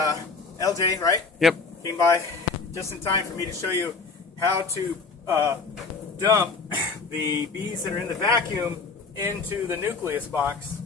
LJ, right? Yep. Came by just in time for me to show you how to dump the bees that are in the vacuum into the nucleus box.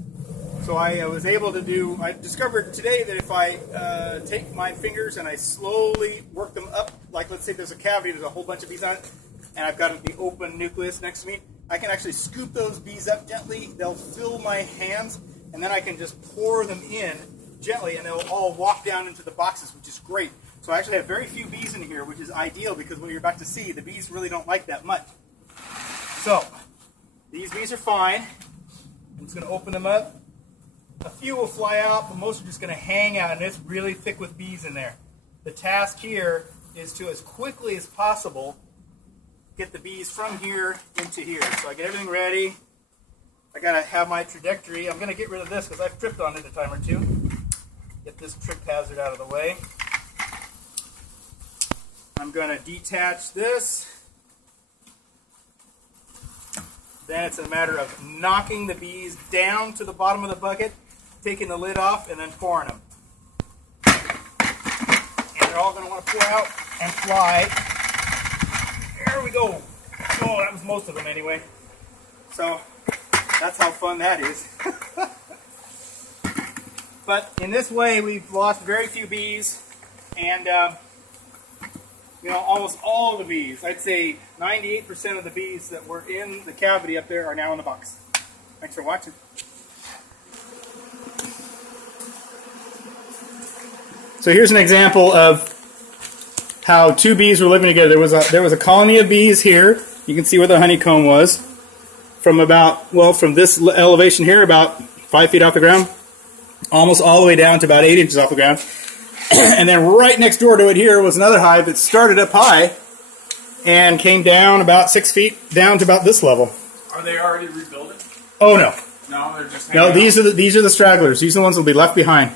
So I was able to do, I discovered today that if I take my fingers and I slowly work them up, like let's say there's a cavity, there's a whole bunch of bees on it, and I've got the open nucleus next to me, I can actually scoop those bees up gently, they'll fill my hands, and then I can just pour them in gently, and they'll all walk down into the boxes, which is great. So I actually have very few bees in here, which is ideal because what you're about to see, the bees really don't like that much. So, these bees are fine. I'm just going to open them up. A few will fly out, but most are just going to hang out, and it's really thick with bees in there. The task here is to, as quickly as possible, get the bees from here into here. So I get everything ready. I got to have my trajectory. I'm going to get rid of this because I've tripped on it a time or two. Get this trip hazard out of the way. I'm going to detach this. Then it's a matter of knocking the bees down to the bottom of the bucket, taking the lid off, and then pouring them. And they're all going to want to pour out and fly. There we go. Oh, that was most of them anyway. So that's how fun that is. But in this way, we've lost very few bees, and you know, almost all of the bees, I'd say 98% of the bees that were in the cavity up there are now in the box. Thanks for watching. So here's an example of how two bees were living together. There was a colony of bees here. You can see where the honeycomb was. From about, well, from this elevation here, about 5 feet off the ground, almost all the way down to about 8 inches off the ground. And then right next door to it here was another hive that started up high and came down about 6 feet down to about this level. Are they already rebuilding? Oh no. No, they're just no. These are the stragglers. These are the ones that will be left behind.